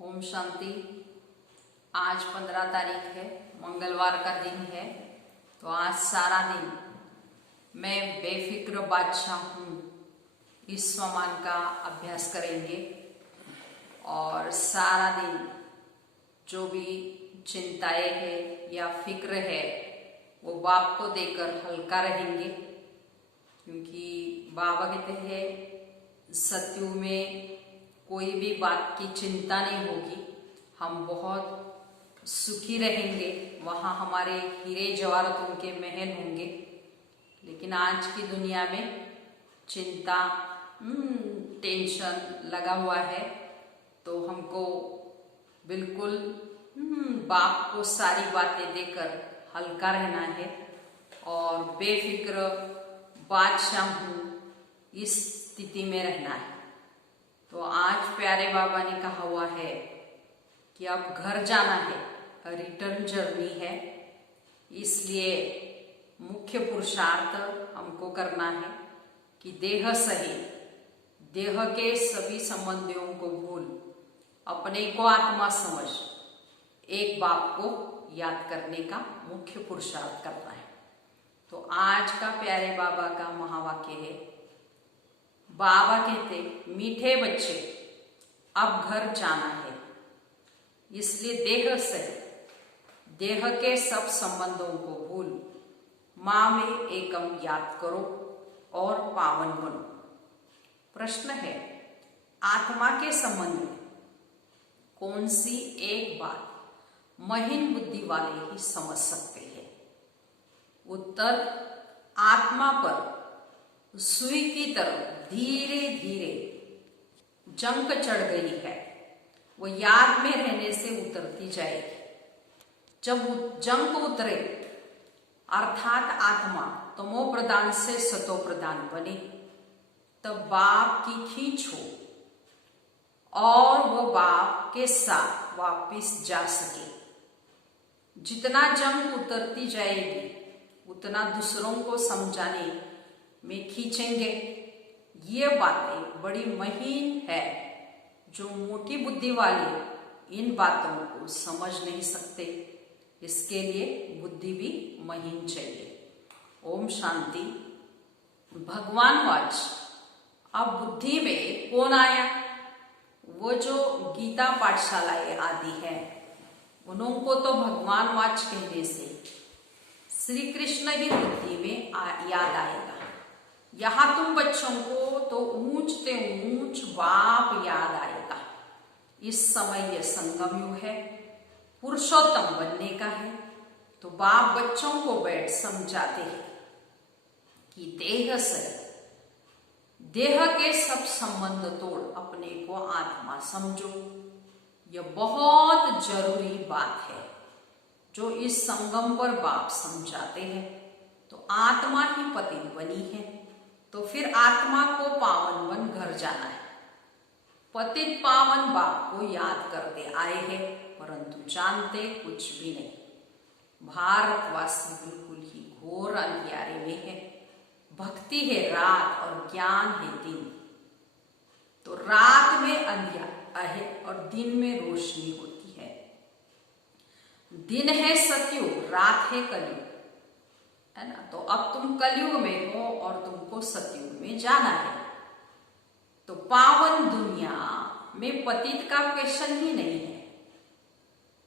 ओम शांति। आज 15 तारीख है, मंगलवार का दिन है। तो आज सारा दिन मैं बेफिक्र बादशाह हूँ इस स्वमान का अभ्यास करेंगे और सारा दिन जो भी चिंताएं है या फिक्र है वो बाप को देकर हल्का रहेंगे, क्योंकि बाबा कहते हैं सत्युग में कोई भी बात की चिंता नहीं होगी, हम बहुत सुखी रहेंगे, वहाँ हमारे हीरे जवाहरातों के महल होंगे। लेकिन आज की दुनिया में चिंता टेंशन लगा हुआ है, तो हमको बिल्कुल बाप को सारी बातें देकर हल्का रहना है और बेफिक्र बादशाह हूँ इस स्थिति में रहना है। तो आज प्यारे बाबा ने कहा हुआ है कि अब घर जाना है, रिटर्न जर्नी है, इसलिए मुख्य पुरुषार्थ हमको करना है कि देह सहित देह के सभी संबंधियों को भूल अपने को आत्मा समझ एक बाप को याद करने का मुख्य पुरुषार्थ करना है। तो आज का प्यारे बाबा का महावाक्य है, बाबा कहते मीठे बच्चे अब घर जाना है, इसलिए देह से देह के सब संबंधों को भूल माँ में एकम याद करो और पावन बनो। प्रश्न है, आत्मा के संबंध में कौन सी एक बात महीन बुद्धि वाले ही समझ सकते हैं? उत्तर, आत्मा पर सुई की तरह धीरे धीरे जंक चढ़ गई है, वो याद में रहने से उतरती जाएगी। जब जंक उतरे अर्थात आत्मा तमो प्रधान से सतो प्रधान बने, तब बाप की खींच हो और वो बाप के साथ वापिस जा सके। जितना जंग उतरती जाएगी उतना दूसरों को समझाने में खींचेंगे। ये बातें बड़ी महीन है, जो मोटी बुद्धि वाले इन बातों को समझ नहीं सकते, इसके लिए बुद्धि भी महीन चाहिए। ओम शांति। भगवान वाच, अब बुद्धि में कौन आया? वो जो गीता पाठशालाएं आदि है, उनको तो भगवान वाच कहने से श्री कृष्ण ही बुद्धि में याद आएगा। यहाँ तुम बच्चों को तो ऊंच ते ऊंच बाप याद आएगा। इस समय यह संगम युग है, पुरुषोत्तम बनने का है। तो बाप बच्चों को बैठ समझाते हैं कि देह से देह के सब संबंध तोड़ अपने को आत्मा समझो। यह बहुत जरूरी बात है जो इस संगम पर बाप समझाते हैं। तो आत्मा ही पतित बनी है, तो फिर आत्मा को पावन बन घर जाना है। पतित पावन बाप को याद करते आए हैं, परंतु जानते कुछ भी नहीं। भारतवासी बिल्कुल ही घोर अंधियारे में है। भक्ति है रात और ज्ञान है दिन। तो रात में अंधियारा है और दिन में रोशनी होती है। दिन है सतयुग, रात है कलयुग, है ना। तो अब तुम कलयुग में हो और तुमको सतयुग में जाना है। तो पावन दुनिया में पतित का क्वेश्चन ही नहीं है।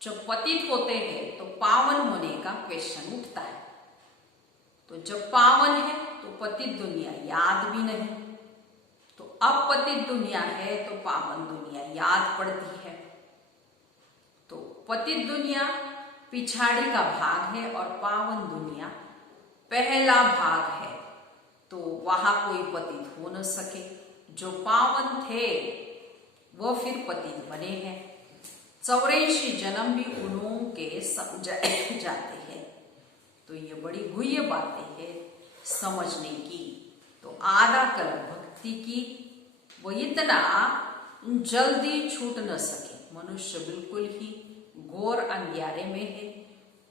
जब पतित होते हैं तो पावन होने का क्वेश्चन उठता है। तो जब पावन है तो पतित दुनिया याद भी नहीं। तो अब पतित दुनिया है तो पावन दुनिया याद पड़ती है। तो पतित दुनिया पिछाड़ी का भाग है और पावन दुनिया पहला भाग है। तो वहां कोई पतित हो न सके। जो पावन थे वो फिर पतित बने हैं। 84 जन्म भी उनके समझाए जाते हैं। तो ये बड़ी गुह्य बातें हैं समझने की। तो आधा कल भक्ति की वो इतना जल्दी छूट न सके। मनुष्य बिल्कुल ही घोर अंधियारे में है।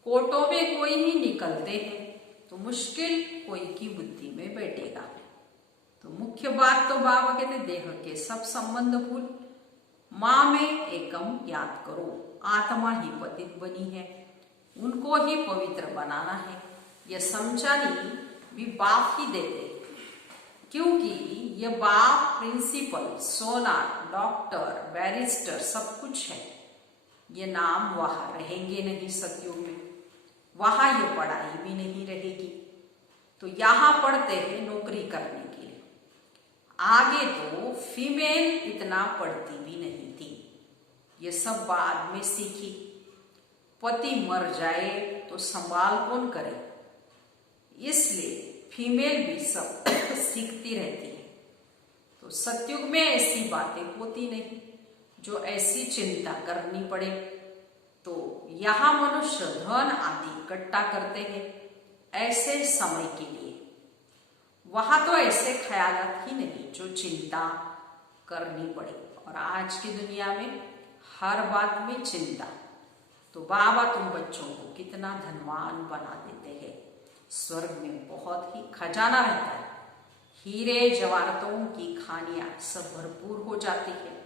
कोटों में कोई ही निकलते हैं तो मुश्किल कोई की बुद्धि में बैठेगा। तो मुख्य बात तो बाबा कहते देह के सब संबंध भूल माँ में एकम याद करो, आत्मा ही पतित बनी है, उनको ही पवित्र बनाना है। यह समझानी भी बाप ही देते, क्योंकि ये बाप प्रिंसिपल, सोनार, डॉक्टर, बैरिस्टर सब कुछ है। ये नाम वहां रहेंगे नहीं सतयुग में, वहां ये पढ़ाई भी नहीं रहेगी। तो यहाँ पढ़ते हैं नौकरी करने के लिए। आगे तो फीमेल इतना पढ़ती भी नहीं थी, ये सब बाद में सीखी। पति मर जाए तो संभाल कौन करे, इसलिए फीमेल भी सब सीखती रहती है। तो सतयुग में ऐसी बातें होती नहीं जो ऐसी चिंता करनी पड़े। तो यहाँ मनुष्य धन आदि इकट्ठा करते हैं ऐसे समय के लिए। वहां तो ऐसे ख्यालात ही नहीं जो चिंता करनी पड़े। और आज की दुनिया में हर बात में चिंता। तो बाबा तुम बच्चों को कितना धनवान बना देते हैं। स्वर्ग में बहुत ही खजाना रहता है, हीरे जवाहरातों की खानियां सब भरपूर हो जाती है।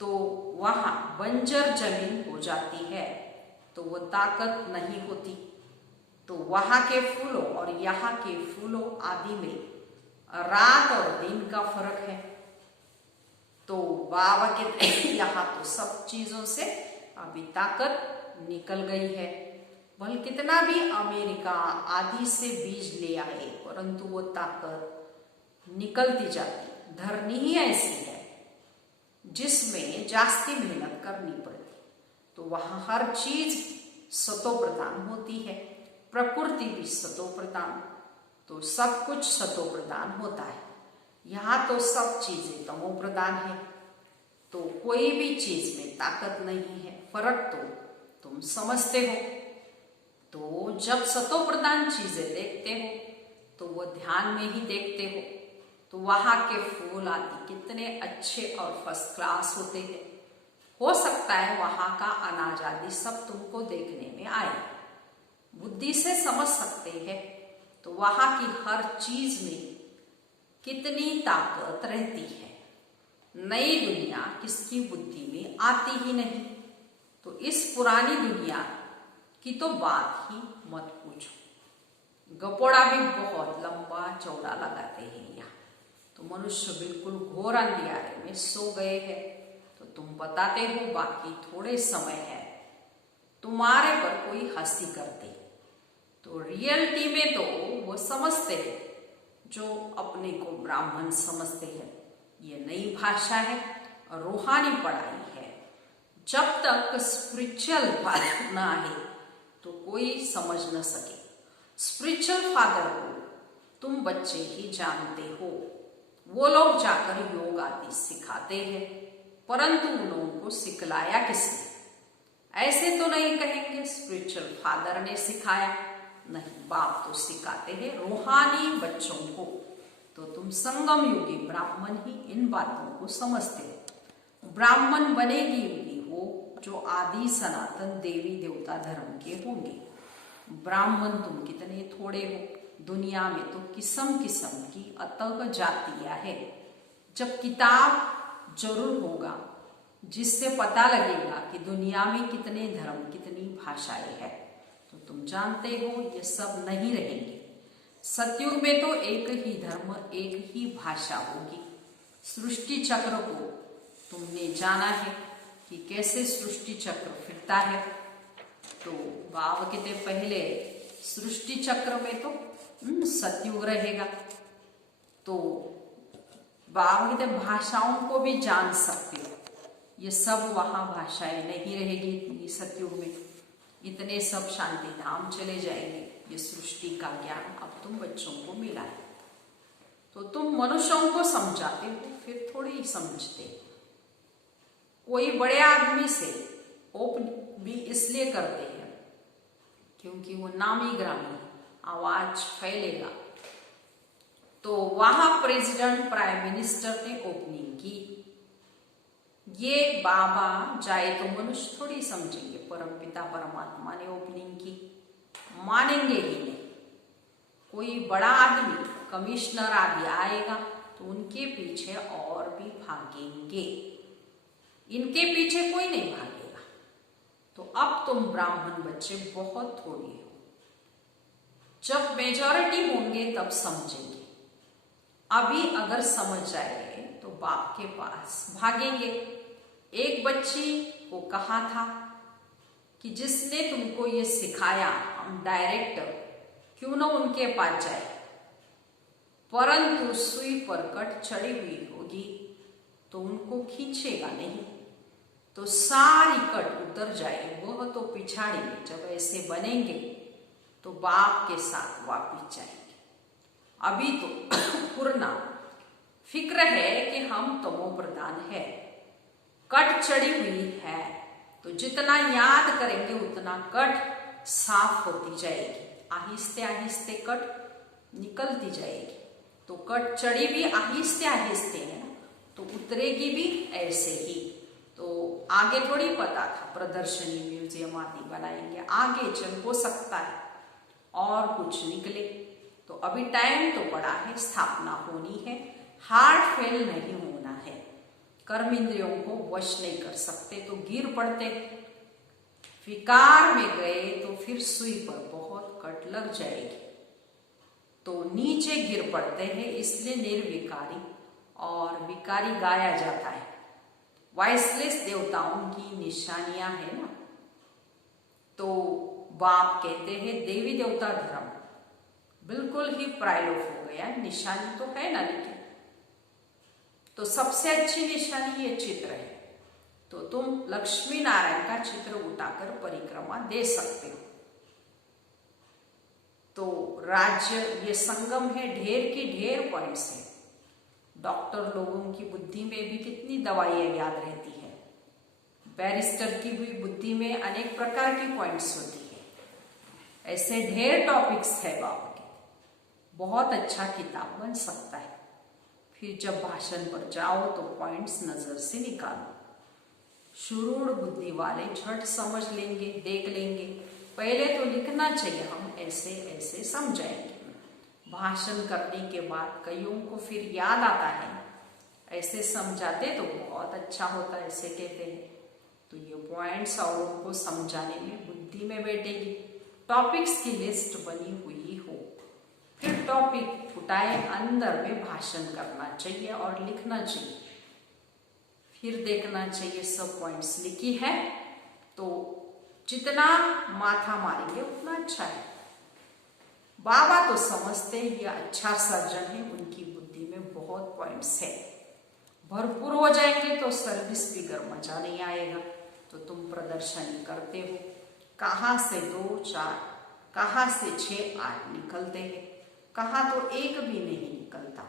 तो वहां बंजर जमीन हो जाती है, तो वो ताकत नहीं होती। तो वहां के फूलों और यहाँ के फूलों आदि में रात और दिन का फर्क है। तो बाबा के यहाँ तो सब चीजों से अभी ताकत निकल गई है। भले कितना भी अमेरिका आदि से बीज ले आए, परंतु वो ताकत निकलती जाती। धरनी ही ऐसी है जिसमें जास्ती मेहनत करनी पड़ती। तो वहां हर चीज सतो प्रधान होती है, प्रकृति भी सतो प्रधान। तो सब कुछ सतो प्रधान होता है। यहाँ तो सब चीजें तमो प्रधान है। तो कोई भी चीज में ताकत नहीं है। फर्क तो तुम समझते हो। तो जब सतो प्रधान चीजें देखते हो तो वो ध्यान में ही देखते हो। तो वहां के फूल आदि कितने अच्छे और फर्स्ट क्लास होते हैं। हो सकता है वहां का अनाज आदि सब तुमको देखने में आए, बुद्धि से समझ सकते हैं। तो वहां की हर चीज में कितनी ताकत रहती है। नई दुनिया किसकी बुद्धि में आती ही नहीं। तो इस पुरानी दुनिया की तो बात ही मत पूछो। गपोड़ा भी बहुत लंबा चौड़ा लगाते हैं यहाँ। तो मनुष्य बिल्कुल घोर अंधियारे में सो गए हैं। तो तुम बताते हो बाकी थोड़े समय है, तुम्हारे पर कोई हंसी करते। तो रियलिटी में तो वो समझते हैं जो अपने को ब्राह्मण समझते हैं। ये नई भाषा है और रूहानी पढ़ाई है। जब तक स्पिरिचुअल फादर ना आए तो कोई समझ न सके। स्पिरिचुअल फादर को तुम बच्चे ही जानते हो। वो लोग जाकर योग आदि सिखाते हैं, परंतु उन लोगों को सिखलाया किसने? ऐसे तो नहीं कहेंगे स्पिरिचुअल फादर ने सिखाया, नहीं, बाप तो सिखाते हैं रूहानी बच्चों को। तो तुम संगम युगी ब्राह्मण ही इन बातों को समझते हो। ब्राह्मण बनेगी युगी हो जो आदि सनातन देवी देवता धर्म के होंगे। ब्राह्मण तुम कितने थोड़े हो। दुनिया में तो किस्म किस्म की अतः जातियां है। जब किताब जरूर होगा जिससे पता लगेगा कि दुनिया में कितने धर्म कितनी भाषाएं हैं। तो तुम जानते हो ये सब नहीं रहेंगे। सतयुग में तो एक ही धर्म एक ही भाषा होगी। सृष्टि चक्र को तुमने जाना है कि कैसे सृष्टि चक्र फिरता है। तो बाबा कहते पहले सृष्टि चक्र में तो सतयुग रहेगा। तो बाबा कहते भाषाओं को भी जान सकते हो। ये सब वहां भाषाएं नहीं रहेगी इतनी सतयुग में। इतने सब शांति धाम चले जाएंगे। ये सृष्टि का ज्ञान अब तुम बच्चों को मिला है। तो तुम मनुष्यों को समझाते हो, फिर थोड़ी ही समझते। कोई बड़े आदमी से ओपन भी इसलिए करते हैं क्योंकि वो नामी ग्रामी आवाज फैलेगा। तो वहां प्रेसिडेंट प्राइम मिनिस्टर ने ओपनिंग की। ये बाबा जाए तो मनुष्य थोड़ी समझेंगे। परमपिता परमात्मा ने ओपनिंग की, मानेंगे ही नहीं। कोई बड़ा आदमी कमिश्नर आदि आएगा तो उनके पीछे और भी भागेंगे। इनके पीछे कोई नहीं भागेगा। तो अब तुम ब्राह्मण बच्चे बहुत थोड़ी हो, जब मेजॉरिटी होंगे तब समझेंगे। अभी अगर समझ जाएंगे तो बाप के पास भागेंगे। एक बच्ची को कहा था कि जिसने तुमको ये सिखाया, हम डायरेक्ट क्यों ना उनके पास जाए, परंतु सुई पर कट चढ़ी हुई होगी तो उनको खींचेगा नहीं, तो सारी कट उतर जाएगी। वह तो पिछाड़ी में जब ऐसे बनेंगे तो बाप के साथ वापिस जाएंगे। अभी तो पूर्ण फिक्र है कि हम तमो प्रधान है, कट चढ़ी हुई है, तो जितना याद करेंगे उतना कट साफ होती जाएगी। आहिस्ते आहिस्ते कट निकलती जाएगी। तो कट चढ़ी भी आहिस्ते आहिस्ते है ना, तो उतरेगी भी ऐसे ही। तो आगे थोड़ी पता था प्रदर्शनी म्यूजियम आदि बनाएंगे, आगे चल हो सकता है और कुछ निकले। तो अभी टाइम तो पड़ा है, स्थापना होनी है, हार्ट फेल नहीं होना है। कर्म इंद्रियों को वश नहीं कर सकते तो गिर पड़ते, विकार में गए तो फिर सुई पर बहुत कट लग जाएगी, तो नीचे गिर पड़ते हैं। इसलिए निर्विकारी और विकारी गाया जाता है। वाइसलेस देवताओं की निशानियां है ना, तो बाप कहते हैं देवी देवता धर्म बिल्कुल ही प्रायलोप हो गया। निशानी तो है ना, लेकिन तो सबसे अच्छी निशानी ये चित्र है। तो तुम लक्ष्मी नारायण का चित्र उठाकर परिक्रमा दे सकते हो। तो राज्य ये संगम है, ढेर की ढेर पॉइंट्स है। डॉक्टर लोगों की बुद्धि में भी कितनी दवाइयां याद रहती है, बैरिस्टर की भी बुद्धि में अनेक प्रकार की पॉइंट्स होती है। ऐसे ढेर टॉपिक्स है बाबा के, बहुत अच्छा किताब बन सकता है। फिर जब भाषण पर जाओ तो पॉइंट्स नजर से निकालो। शुरूढ़ बुद्धि वाले झट समझ लेंगे, देख लेंगे। पहले तो लिखना चाहिए, हम ऐसे ऐसे समझाएंगे। भाषण करने के बाद कईयों को फिर याद आता है, ऐसे समझाते तो बहुत अच्छा होता, ऐसे कहते हैं। तो ये पॉइंट्स और उनको समझाने में बुद्धि में बैठेगी। टॉपिक्स की लिस्ट बनी हुई हो, फिर टॉपिक उठाए, अंदर में भाषण करना चाहिए और लिखना चाहिए। फिर देखना चाहिए सब पॉइंट्स लिखी है, तो जितना माथा मारेंगे उतना अच्छा है। बाबा तो समझते हैं ये अच्छा सर्जन है, उनकी बुद्धि में बहुत पॉइंट्स है। भरपूर हो जाएंगे तो सर्विस फिगर मजा नहीं आएगा। तो तुम प्रदर्शन करते हो, कहाँ से 2, 4, कहाँ से 6, 8 निकलते हैं, कहाँ तो एक भी नहीं निकलता।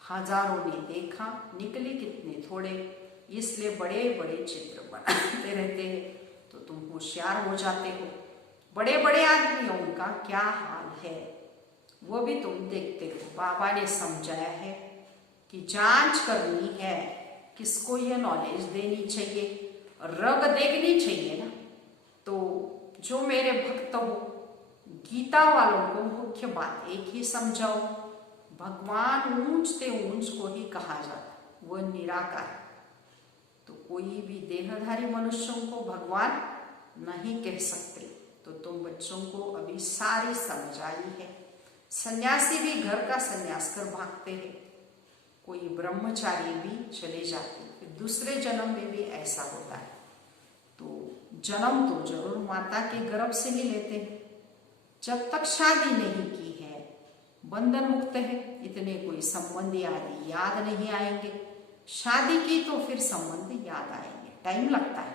हजारों ने देखा, निकले कितने थोड़े, इसलिए बड़े बड़े चित्र बनाते रहते हैं। तो तुम होशियार हो जाते हो। बड़े बड़े आदमियों का क्या हाल है वो भी तुम देखते हो। बाबा ने समझाया है कि जांच करनी है, किसको ये नॉलेज देनी चाहिए, रग देखनी चाहिए ना। तो जो मेरे भक्त हो, गीता वालों को मुख्य बात एक ही समझाओ, भगवान ऊंचते ऊंच को ही कहा जाता, वह निराकार। तो कोई भी देहधारी मनुष्यों को भगवान नहीं कह सकते। तो तुम बच्चों को अभी सारी समझ आई है। सन्यासी भी घर का सन्यास कर भागते हैं, कोई ब्रह्मचारी भी चले जाते हैं, फिर दूसरे जन्म में भी ऐसा होता है। तो जन्म तो जरूर माता के गर्भ से ही लेते हैं। जब तक शादी नहीं की है, बंधन मुक्त है, इतने कोई संबंध आदि याद नहीं आएंगे। शादी की तो फिर संबंध याद आएंगे, टाइम लगता है,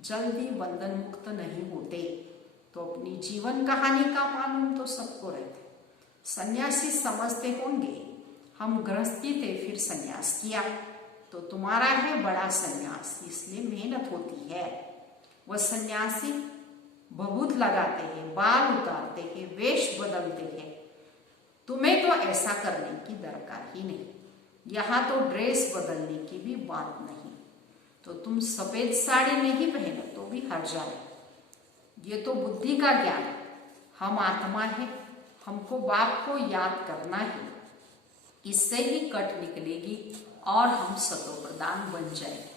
जल्दी बंधन मुक्त नहीं होते। तो अपनी जीवन कहानी का मालूम तो सबको रहते। सन्यासी समझते होंगे हम गृहस्थी थे फिर सन्यास किया, तो तुम्हारा है बड़ा सन्यास, इसलिए मेहनत होती है। वह सन्यासी भभूत लगाते हैं, बाल उतारते हैं, वेश बदलते हैं। तुम्हें तो ऐसा करने की दरकार ही नहीं, यहाँ तो ड्रेस बदलने की भी बात नहीं। तो तुम सफेद साड़ी नहीं पहने तो भी हर्जा नहीं। ये तो बुद्धि का ज्ञान है। हम आत्मा है, हमको बाप को याद करना है, इससे ही कट निकलेगी और हम सतो प्रधान बन जाएंगे।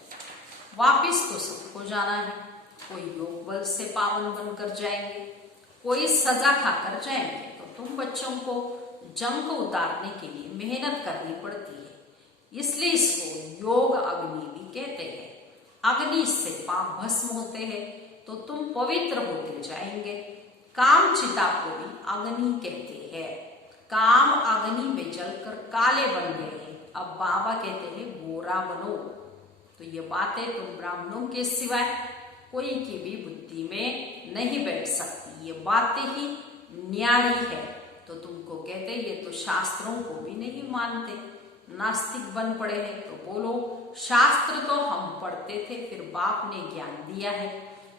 वापिस तो सबको जाना है। कोई योग बल से पावन बनकर जाएंगे, कोई सजा खाकर जाएंगे। तो तुम बच्चों को जंग को उतारने के लिए मेहनत करनी पड़ती है, इसलिए इसको योग अग्नि भी कहते हैं। अग्नि से पाप भस्म होते हैं तो तुम पवित्र होते जाएंगे। काम चिता को भी अग्नि कहते हैं। काम अग्नि में जलकर काले बन गए हैं, अब बाबा कहते हैं गोरा बनो। तो ये बातें तुम ब्राह्मणों के सिवाय कोई की भी बुद्धि में नहीं बैठ सकती, ये बातें ही न्यारी है। तो तुमको कहते ये तो शास्त्रों को भी नहीं मानते, नास्तिक बन पड़े हैं। तो बोलो शास्त्र तो हम पढ़ते थे, फिर बाप ने ज्ञान दिया है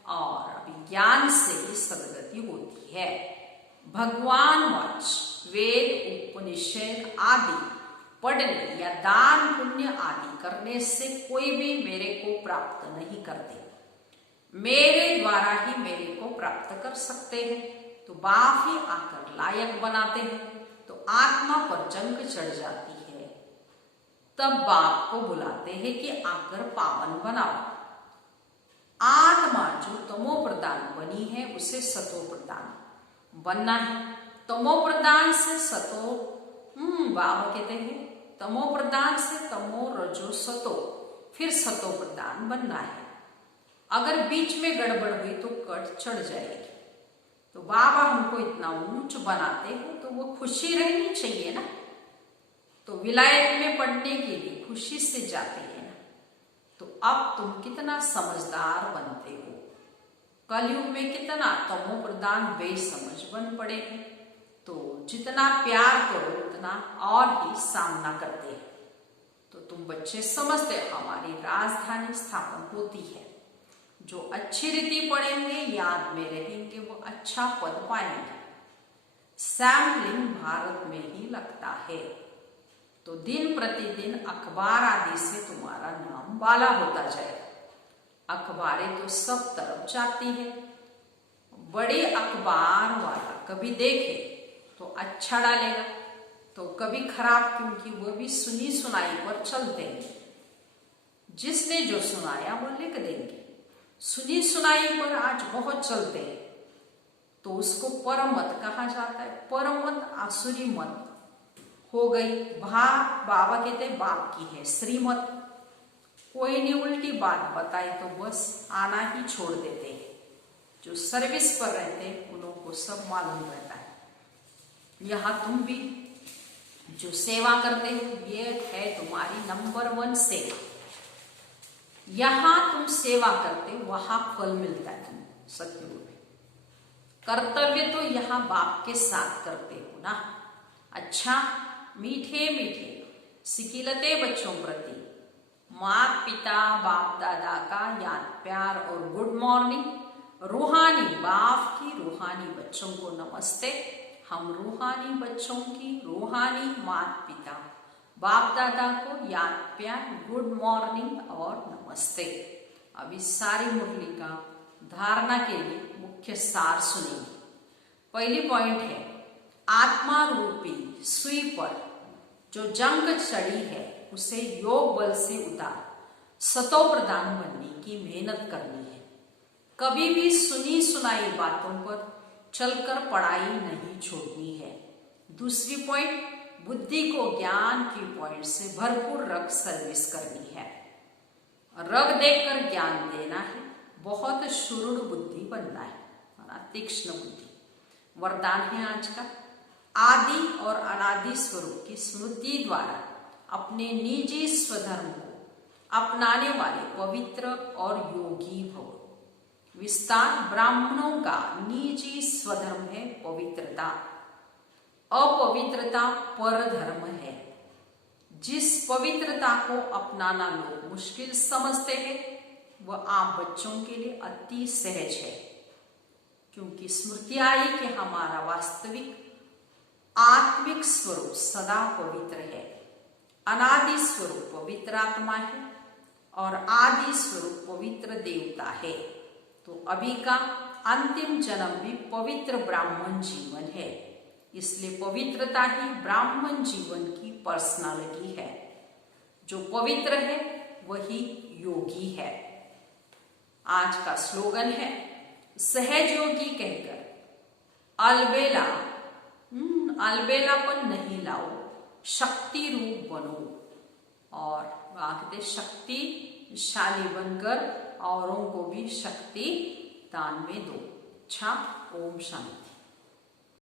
और अभी ज्ञान से ही सदगति होती है। भगवान वाच वेद उपनिषद आदि पढ़ने या दान पुण्य आदि करने से कोई भी मेरे को प्राप्त नहीं करते, मेरे द्वारा ही मेरे को प्राप्त कर सकते हैं। तो बाप ही आकर लायक बनाते हैं। तो आत्मा पर जंग चढ़ जाती है, तब बाप को बुलाते हैं कि आकर पावन बनाओ। आत्मा जो तमो प्रधान बनी है उसे सतो प्रधान बनना है। तमो प्रधान से सतो, बाबा कहते हैं तमो प्रधान से तमो रजो सतो, फिर सतो प्रधान बनना है। अगर बीच में गड़बड़ हुई तो कट चढ़ जाएगी। तो बाबा हमको इतना ऊंच बनाते हैं तो वो खुशी रहनी चाहिए ना। तो विलायत में पढ़ने के लिए खुशी से जाते हैं ना। तो अब तुम कितना समझदार बनते हो। कलयुग में कितना तमो प्रधान बेसमझ बन पड़े हैं। तो जितना प्यार करो उतना और ही सामना करते हैं। तो तुम बच्चे समझते हमारी राजधानी स्थापन होती है। जो अच्छी रीति पढ़ेंगे, याद में रहेंगे, वो अच्छा पद पाएंगे। सैम्पलिंग भारत में ही लगता है। तो दिन प्रतिदिन अखबार आदि से तुम्हारा नाम बाला होता जाएगा। अखबारें तो सब तरफ जाती है। बड़े अखबार वाला कभी देखे तो अच्छा डालेगा, तो कभी खराब, क्योंकि वो भी सुनी सुनाई पर चलते हैं। जिसने जो सुनाया वो लिख देंगे। सुनी सुनाई पर आज बहुत चलते हैं, तो उसको परम मत कहा जाता है। परम मत आसुरी मत हो गई। बाबा कहते हैं बाप की है श्रीमत। कोई नहीं उल्टी बात बताए तो बस आना ही छोड़ देते हैं। जो सर्विस पर रहते हैं उन लोगों को सब मालूम रहता है। यहाँ तुम भी जो सेवा करते हो, ये है तुम्हारी नंबर 1 सेवा। यहाँ तुम सेवा करते हो, वहां फल मिलता है। तुम सत्युग में कर्तव्य तो यहाँ बाप के साथ करते हो ना। अच्छा, मीठे मीठे सिकिलते बच्चों प्रति माता पिता बाप दादा का याद प्यार और गुड मॉर्निंग। रूहानी बाप की रूहानी बच्चों को नमस्ते। हम रूहानी बच्चों की रूहानी माता पिता बाप दादा को याद प्यार गुड मॉर्निंग और नमस्ते। अब इस सारी मुरली का धारणा के लिए मुख्य सार सुनेंगे। पहली पॉइंट है आत्मा रूपी सुई पर जो जंग चढ़ी है उसे योग बल से उतार सतो प्रदान बनने की मेहनत करनी है। कभी भी सुनी सुनाई बातों पर चलकर पढ़ाई नहीं छोड़नी है। दूसरी पॉइंट, बुद्धि को ज्ञान की पॉइंट से भरपूर रख सर्विस करनी है। रग देकर ज्ञान देना है। बहुत शुरुड़ बुद्धि बनना है, तीक्ष्ण बुद्धि। वरदान है आज का, आदि और अनादि स्वरूप की स्मृति द्वारा अपने निजी स्वधर्म को अपनाने वाले पवित्र और योगी भव। विस्तार, ब्राह्मणों का निजी स्वधर्म है पवित्रता। अपवित्रता परधर्म है। जिस पवित्रता को अपनाना लोग मुश्किल समझते हैं वह आप बच्चों के लिए अति सहज है, क्योंकि स्मृति आई कि हमारा वास्तविक आत्मिक स्वरूप सदा पवित्र है। अनादि स्वरूप पवित्र आत्मा है और आदि स्वरूप पवित्र देवता है। तो अभी का अंतिम जन्म भी पवित्र ब्राह्मण जीवन है, इसलिए पवित्रता ही ब्राह्मण जीवन की पर्सनालिटी है। जो पवित्र है वही योगी है। आज का स्लोगन है सहजयोगी कहकर अलबेला अलबेलापन नहीं लाओ, शक्ति रूप बनो और कहते शक्तिशाली बनकर औरों को भी शक्ति दान में दो। अच्छा, ओम शांति।